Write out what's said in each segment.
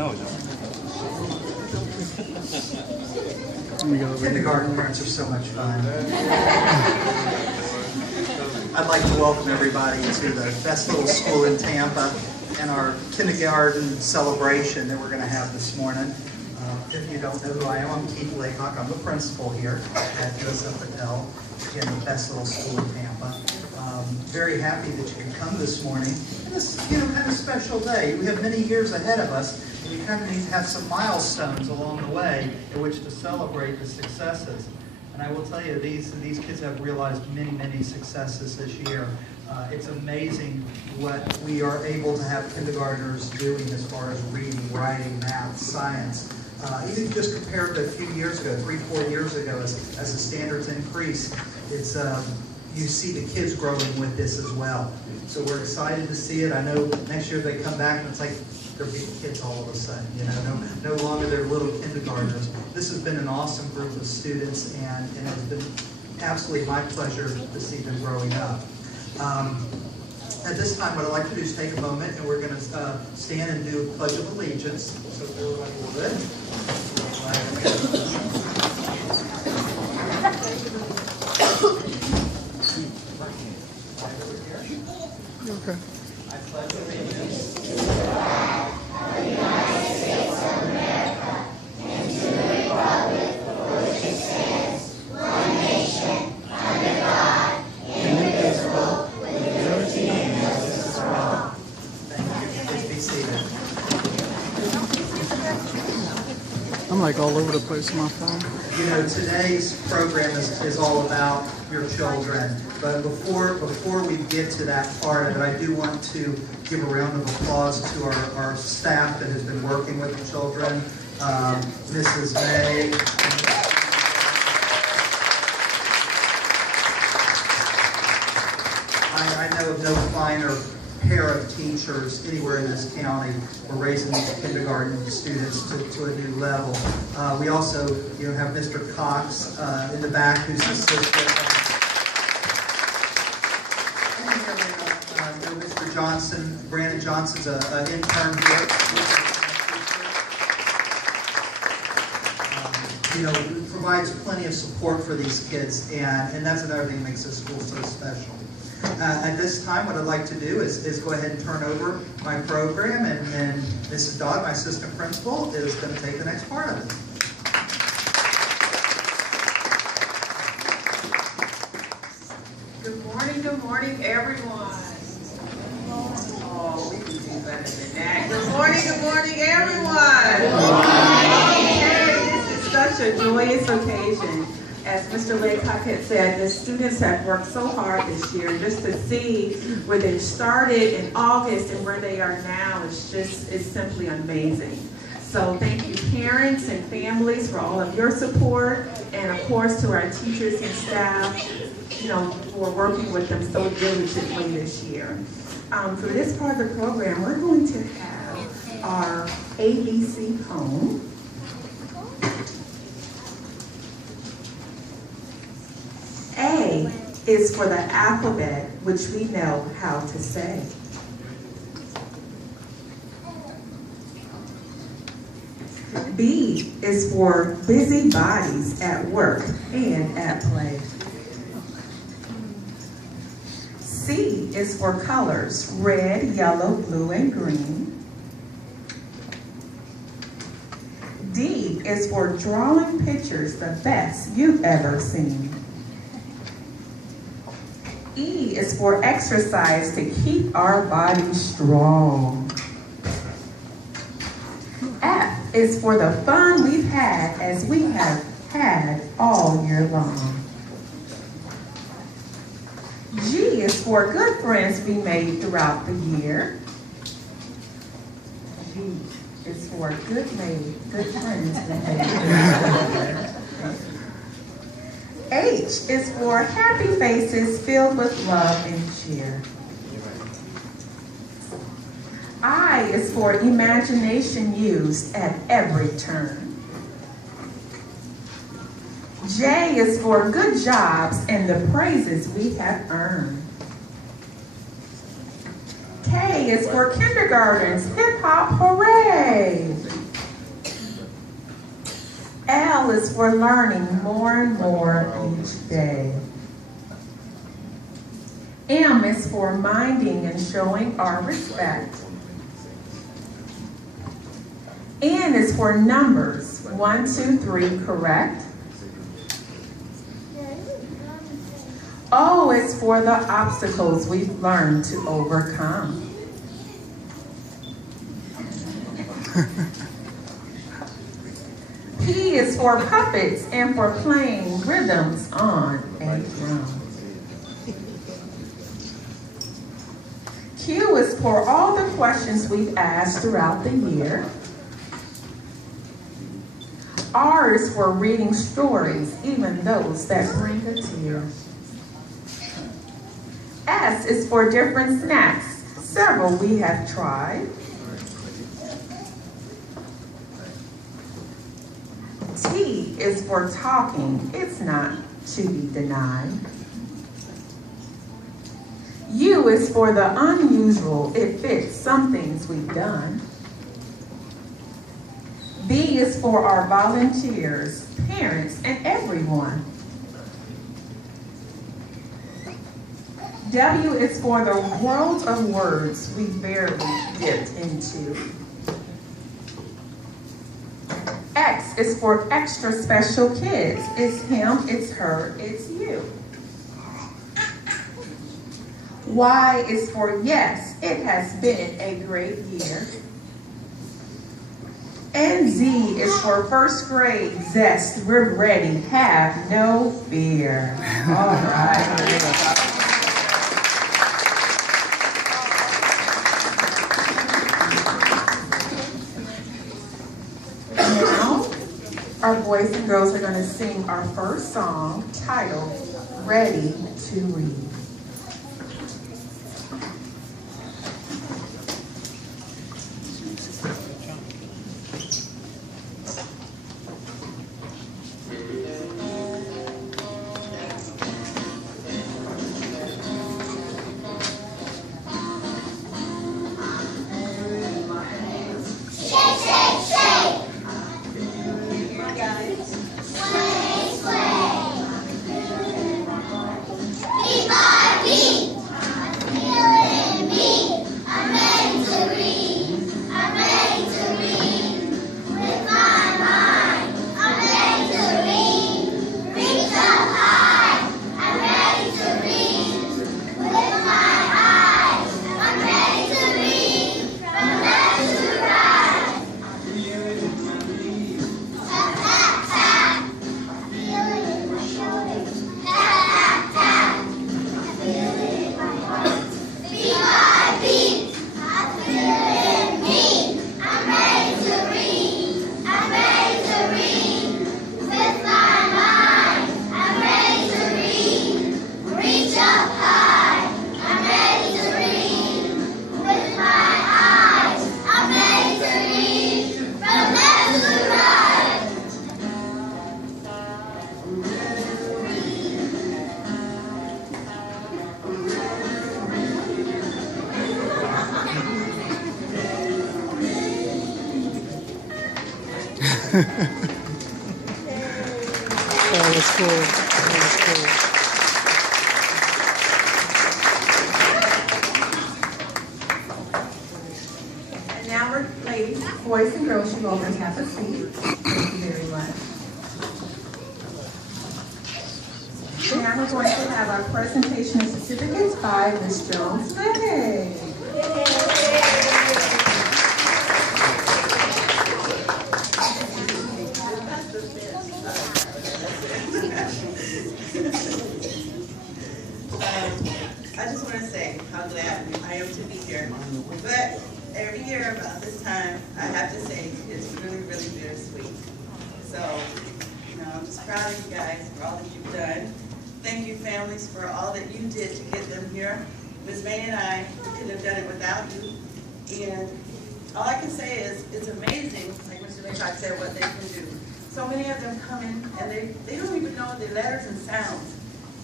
No, no. Kindergarten parents are so much fun. I'd like to welcome everybody to the best little school in Tampa and our kindergarten celebration that we're going to have this morning. If you don't know who I am, I'm Keith Laycock. I'm the principal here at Joseph Patel, again, the best little school in Tampa. Very happy that you can come this morning. And this is, kind of a special day. We have many years ahead of us, and we kind of need to have some milestones along the way in which to celebrate the successes. And I will tell you, these kids have realized many, many successes this year. It's amazing what we are able to have kindergartners doing as far as reading, writing, math, science. Even just compared to a few years ago, 3-4 years ago, as the standards increase, it's you see the kids growing with this as well. So we're excited to see it. I know next year they come back and it's like they're big kids all of a sudden. No longer they're little kindergartners. This has been an awesome group of students, and it has been absolutely my pleasure to see them growing up. At this time, what I'd like to do is take a moment, and we're going to stand and do a Pledge of Allegiance. So if everybody will good. Okay. I pledge allegiance to the flag of the United States of America and to the republic for which it stands, one nation, under God, indivisible, with liberty and justice for all. Thank you. Please be seated. I'm like all over the place on my phone. Today's program is all about your children. But before we get to that part of it, I do want to give a round of applause to our staff that has been working with the children. Mrs. May. I know of no finer pair of teachers anywhere in this county for raising these kindergarten students to a new level. We also have Mr. Cox in the back, who's the assistant. Mr. Johnson, Brandon Johnson's an intern here. Provides plenty of support for these kids, and that's another thing that makes this school so special. At this time, what I'd like to do is go ahead and turn over my program, and Mrs. Dodd, my assistant principal, is going to take the next part of it. Good morning, everyone. Oh, we can do better than that. Good morning, everyone. Okay, this is such a joyous occasion. As Mr. Laycock had said, the students have worked so hard this year. Just to see where they started in August and where they are now is simply amazing. So thank you, parents and families, for all of your support, and of course to our teachers and staff, for working with them so diligently this year. For this part of the program, we're going to have our ABC home. A is for the alphabet, which we know how to say. B is for busy bodies at work and at play. C is for colors, red, yellow, blue, and green. D is for drawing pictures the best you've ever seen. E is for exercise to keep our bodies strong. F is for the fun we've had as we have had all year long. G is for good friends we made throughout the year. G is for good friends we made throughout the year. H is for happy faces filled with love and cheer. I is for imagination used at every turn. J is for good jobs and the praises we have earned. K K is for kindergartens. Hip hop hooray. L is for learning more and more each day. M is for minding and showing our respect. N is for numbers. 1, 2, 3, correct. O is for the obstacles we've learned to overcome. P is for puppets and for playing rhythms on a drum. Q is for all the questions we've asked throughout the year. R is for reading stories, even those that bring a tear. S is for different snacks, several we have tried. T is for talking, it's not to be denied. U is for the unusual, it fits some things we've done. V is for our volunteers, parents, and everyone. W is for the world of words we barely dipped into. X is for extra special kids. It's him, it's her, it's you. Y is for yes, it has been a great year. And Z is for first grade zest. We're ready, have no fear. All right. Now, our boys and girls are going to sing our first song titled Ready to Read. That was cool. That was cool. And now we're, ladies, boys and girls, you all can have a seat. Thank you very much. Now we're going to have our presentation of certificates by Ms. Jones-Legg. I just want to say how glad I am to be here. But every year about this time, I have to say it's really, really bittersweet. So, I'm just proud of you guys for all that you've done. Thank you, families, for all that you did to get them here. Ms. May and I couldn't have done it without you. And all I can say is it's amazing, like Mr. Laycock said, what they can do. So many of them come in and they don't even know the letters and sounds.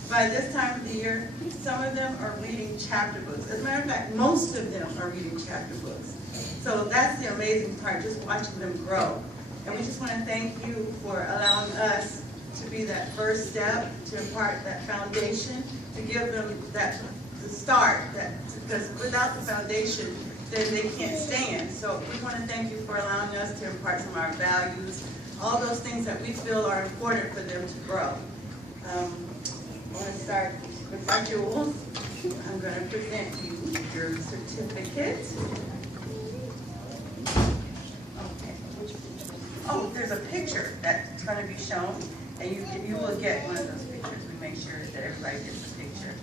By this time of the year, some of them are reading chapter books. As a matter of fact, most of them are reading chapter books. So that's the amazing part, just watching them grow. And we just want to thank you for allowing us to be that first step, to impart that foundation, to give them that the start. Because without the foundation, then they can't stand. So we want to thank you for allowing us to impart some of our values, all those things that we feel are important for them to grow. I want to start with our jewels. I'm going to present you your certificate. Okay. Oh, there's a picture that's going to be shown, and you will get one of those pictures. We make sure that everybody gets a picture,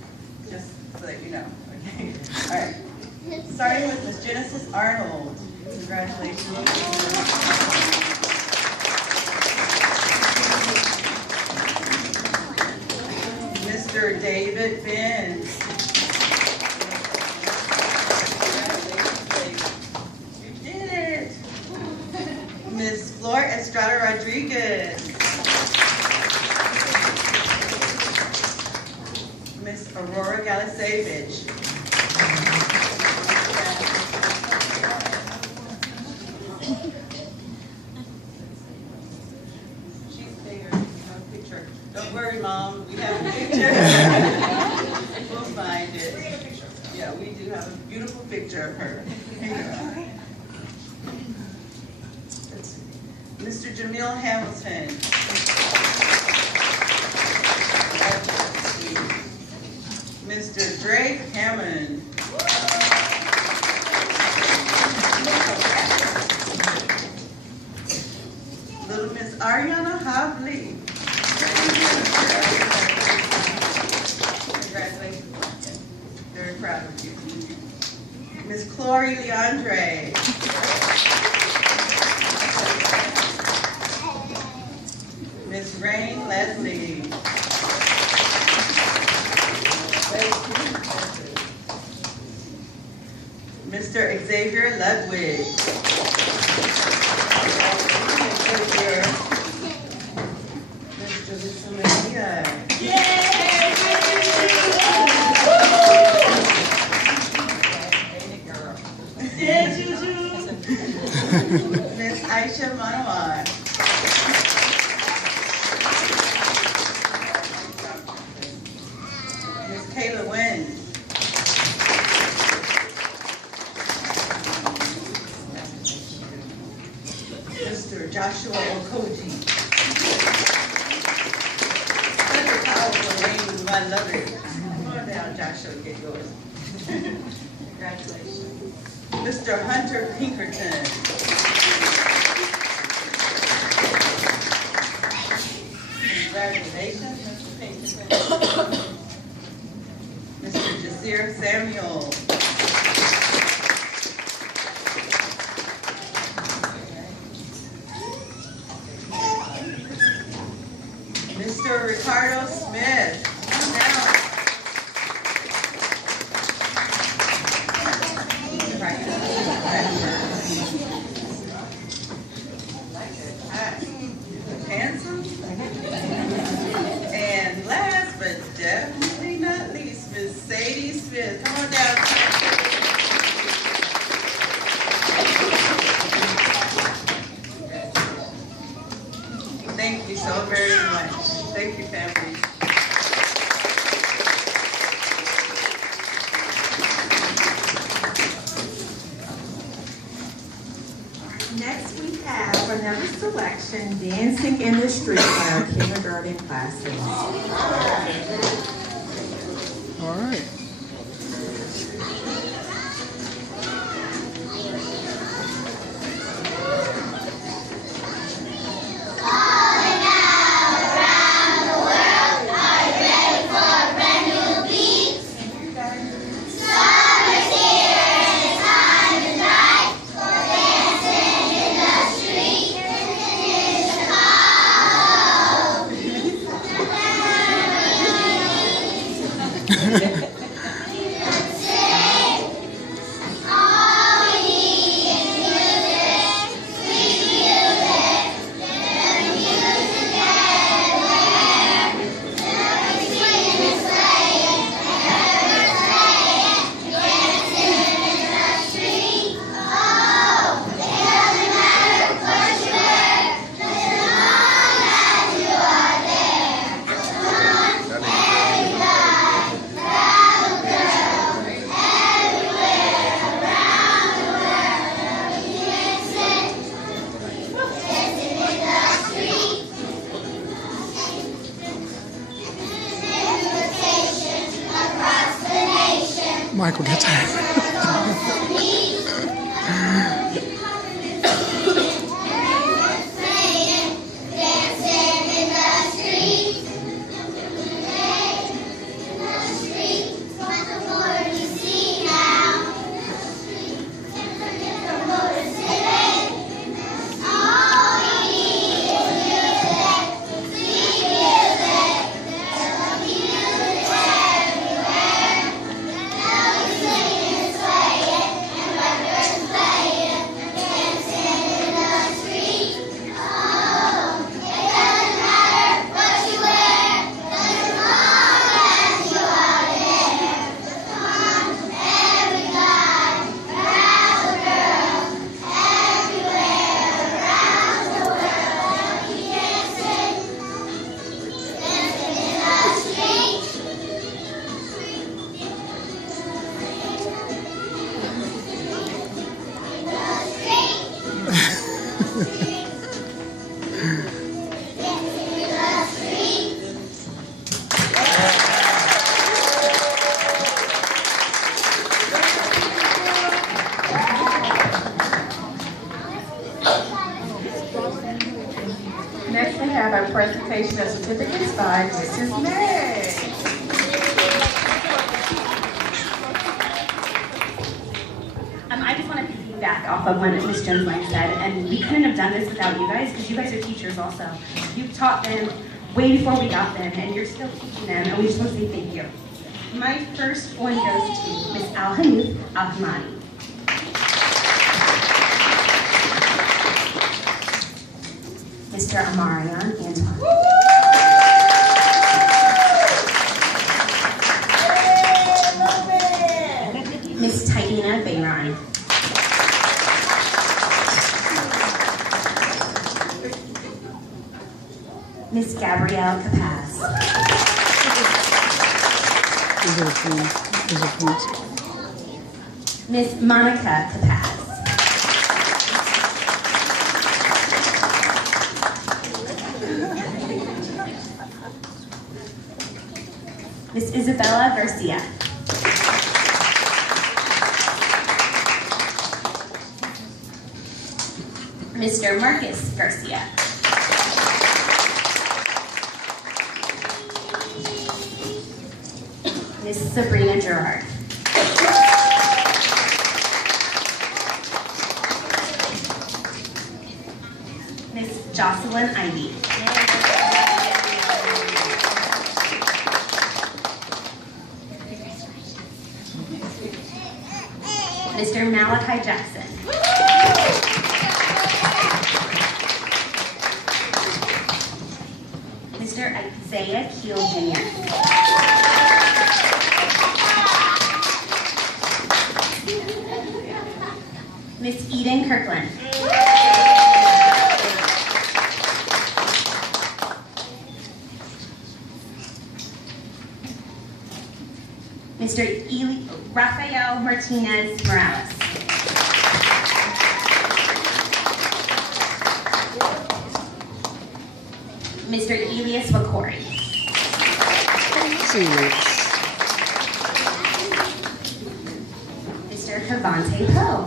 just so that you know. Okay. All right. Starting with Miss Genesis Arnold. Congratulations. Mr. David Benz. You did it. Miss Flor Estrada Rodriguez. Miss Aurora Galasevich. She's there. No picture. Don't worry, Mom. We have a picture. We'll find it. Yeah, we do have a beautiful picture of her. Here you are. Mr. Jamil Hamilton. Mr. Drake Hammond. Little Miss Ariana Havli. Congratulations. Very proud of you. Miss Chloe Leandre. Miss Rain Leslie. Mr. Xavier Ludwig. Mr. Lisa Maria. Miss Aisha Manawat. Miss Kayla Wynn. Mr. Joshua Okoji. Such a powerful name, I love it. Come on down, Joshua, get yours. Congratulations. Mr. Hunter Pinkerton. Congratulations, Mr. Pinkerton. Mr. Jasir Samuel. Mr. Ricardo Smith. Come down. Handsome. And last but definitely not least, Miss Sadie Smith. Come on down. Thank you so very much. Thank you, family. Next we have another selection, Dancing in the Street by our kindergarten classes. All right. Michael gets it. Next, we have our presentation of certificates by Mrs. May. I just want to piggyback off of what Ms. Jones-Lang said, and we couldn't have done this without you guys, because you guys are teachers also. You've taught them way before we got them, and you're still teaching them, and we just want to say thank you. My first one goes to Ms. Al-Hanouf Al-Hamadi. Mr. Amarian Antoine. Miss Taina Bayron. Miss Gabrielle Capaz. Miss Monica Capaz. Miss Isabella Garcia. Mr. Marcus Garcia. Miss Sabrina Gerard. Miss Jocelyn Ivy. Mr. Malachi Jackson. Mr. Isaiah Keel Jr. Miss Eden Kirkland. Mr. Rafael Martinez Morales. Mr. Elias Wakori. Mr. Cavante Poe.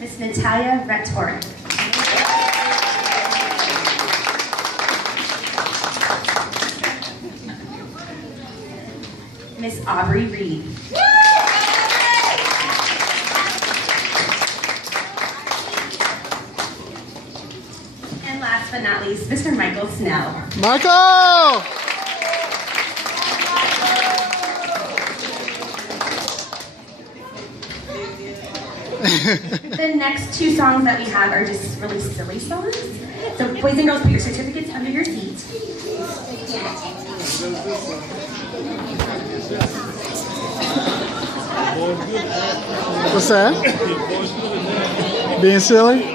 Miss Natalia Rettori. Miss Aubrey Reed. And last but not least, Mr. Michael Snell. Michael! The next two songs that we have are just really silly songs. So boys and girls, put your certificates under your seat. What's that? Being silly?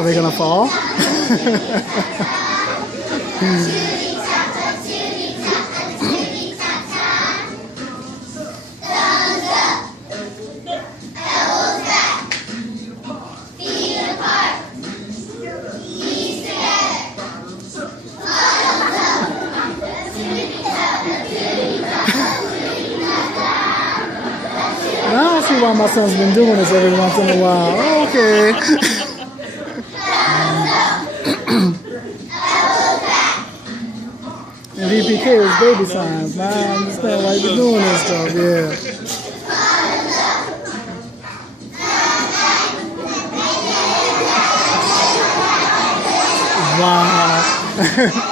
Are they gonna fall? I don't see why my son's been doing this every once in a while. Okay. And VPK is baby signs. Now I understand why you're doing this stuff, yeah. Wow.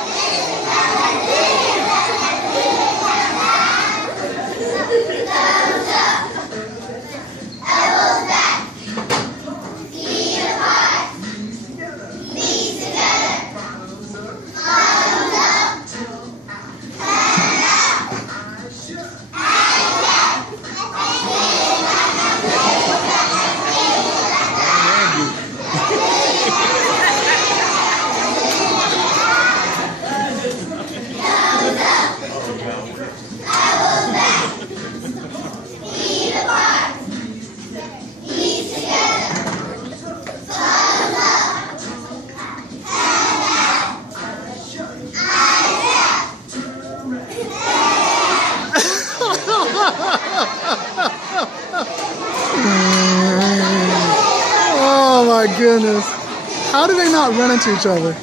Oh my goodness. How do they not run into each other?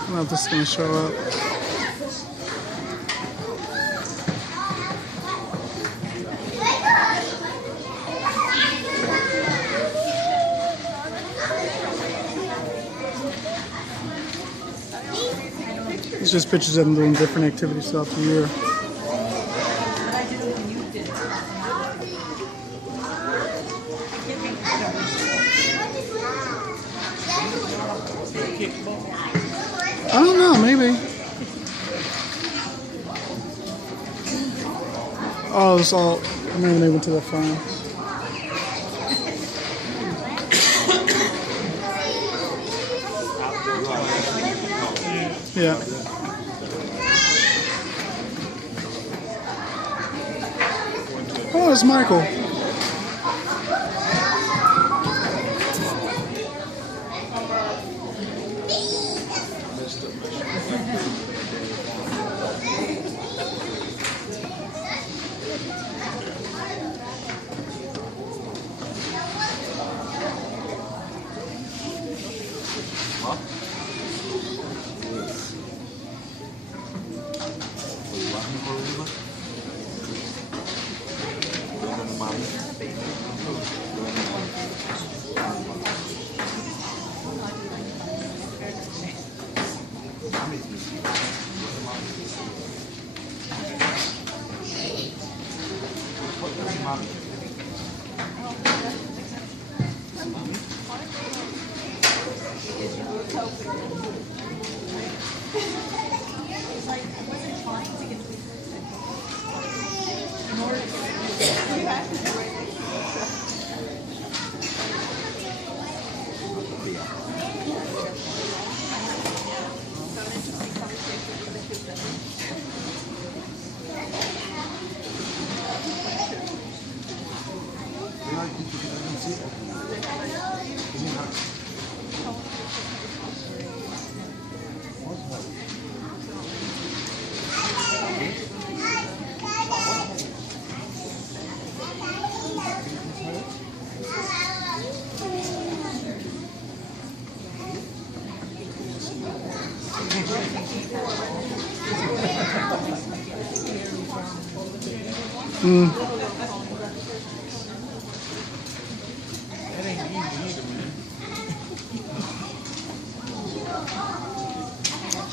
I don't know if this is going to show up. It's just pictures of them doing different activities throughout the year. I don't know, maybe. Oh, it's all. I mean, maybe to the front. Yeah. Oh, it's Michael.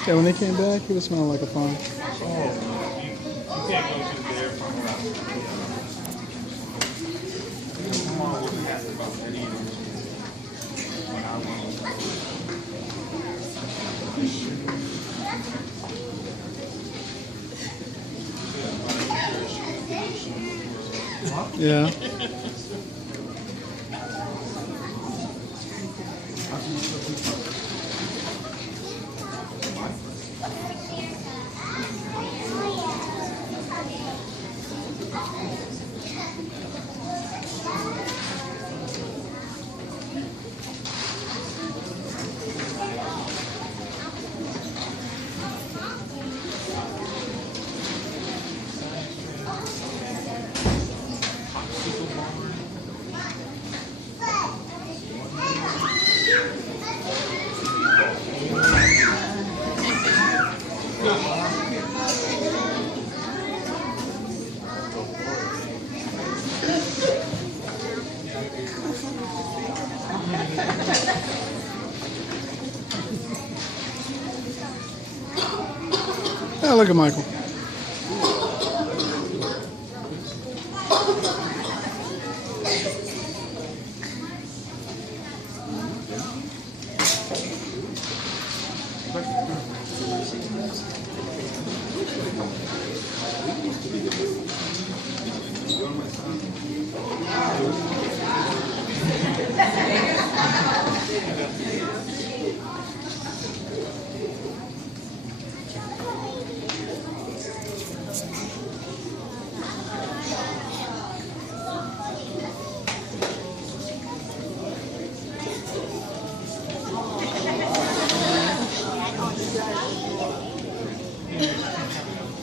Yeah, when they came back, it was smelling like a farm. Yeah. Yeah, look at Michael.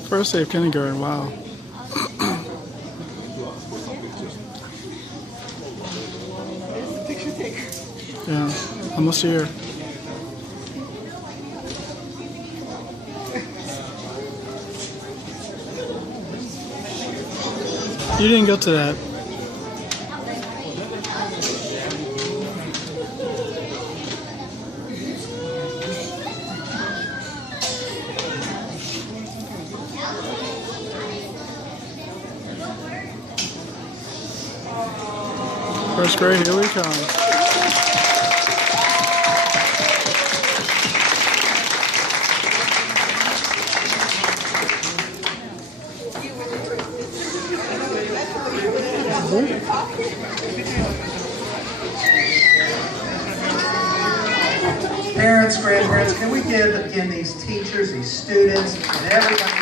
First day of kindergarten, wow. Yeah, almost here. You didn't go to that. First grade, here we come. Parents, grandparents, can we give again these teachers, these students, and everybody?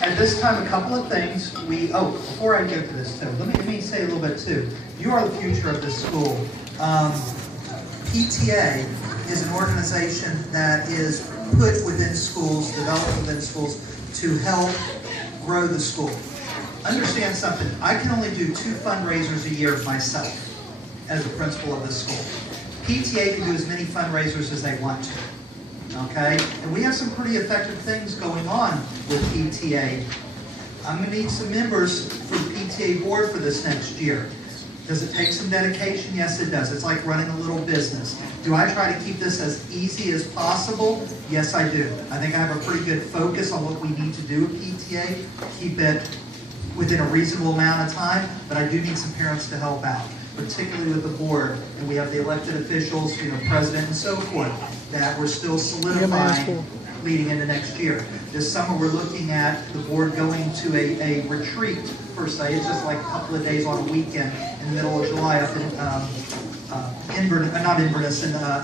At this time, a couple of things. Before I get to this too, let me say a little bit too. You are the future of this school. PTA is an organization that is put within schools, developed within schools to help grow the school. Understand something, I can only do 2 fundraisers a year myself as a principal of this school. PTA can do as many fundraisers as they want to. Okay? And we have some pretty effective things going on with PTA. I'm going to need some members for the PTA board for this next year. Does it take some dedication? Yes, it does. It's like running a little business. Do I try to keep this as easy as possible? Yes, I do. I think I have a pretty good focus on what we need to do with PTA. Keep it within a reasonable amount of time, but I do need some parents to help out, particularly with the board. And we have the elected officials, president and so forth, that we're still solidifying leading into next year. This summer we're looking at the board going to a retreat, per se. It's just like a couple of days on a weekend in the middle of July up in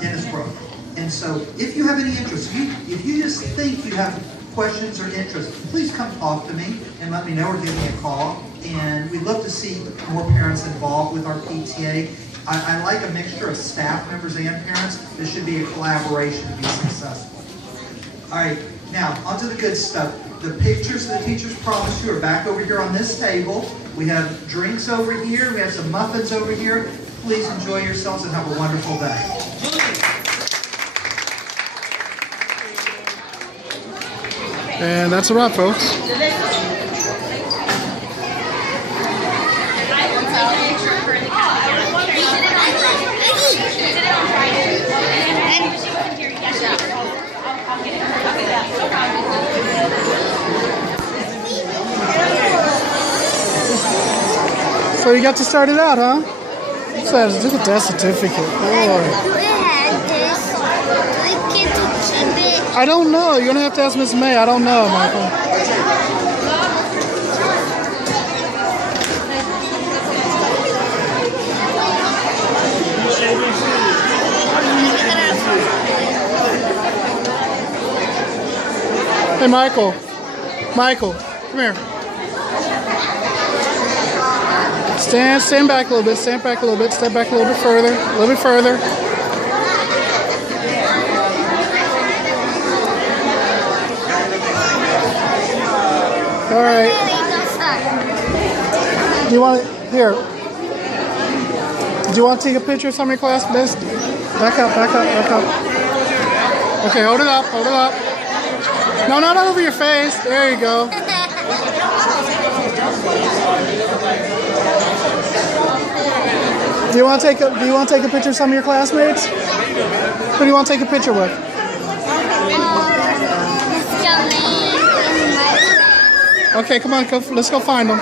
Innisbrook. And so if you have any interest, if you just think you have questions or interests, please come talk to me and let me know or give me a call. And we'd love to see more parents involved with our PTA. I like a mixture of staff members and parents. This should be a collaboration to be successful. All right, now onto the good stuff. The pictures the teachers promised you are back over here on this table. We have drinks over here. We have some muffins over here. Please enjoy yourselves and have a wonderful day. And that's a wrap, folks. So you got to start it out, huh? Look at that certificate. Boy. Do it have this? Do I get to keep it? I don't know. You're gonna have to ask Miss May. I don't know, Michael. Hey, Michael. Michael, come here. Stand back a little bit. Stand back a little bit. Step back a little bit further. A little bit further. All right. Do you want to, here? Do you want to take a picture of some of your classmates? Back up, back up, back up. Okay, hold it up, hold it up. No, not over your face. There you go. Do you want to take a picture of some of your classmates? Who do you want to take a picture with? Okay, come on, let's go find them.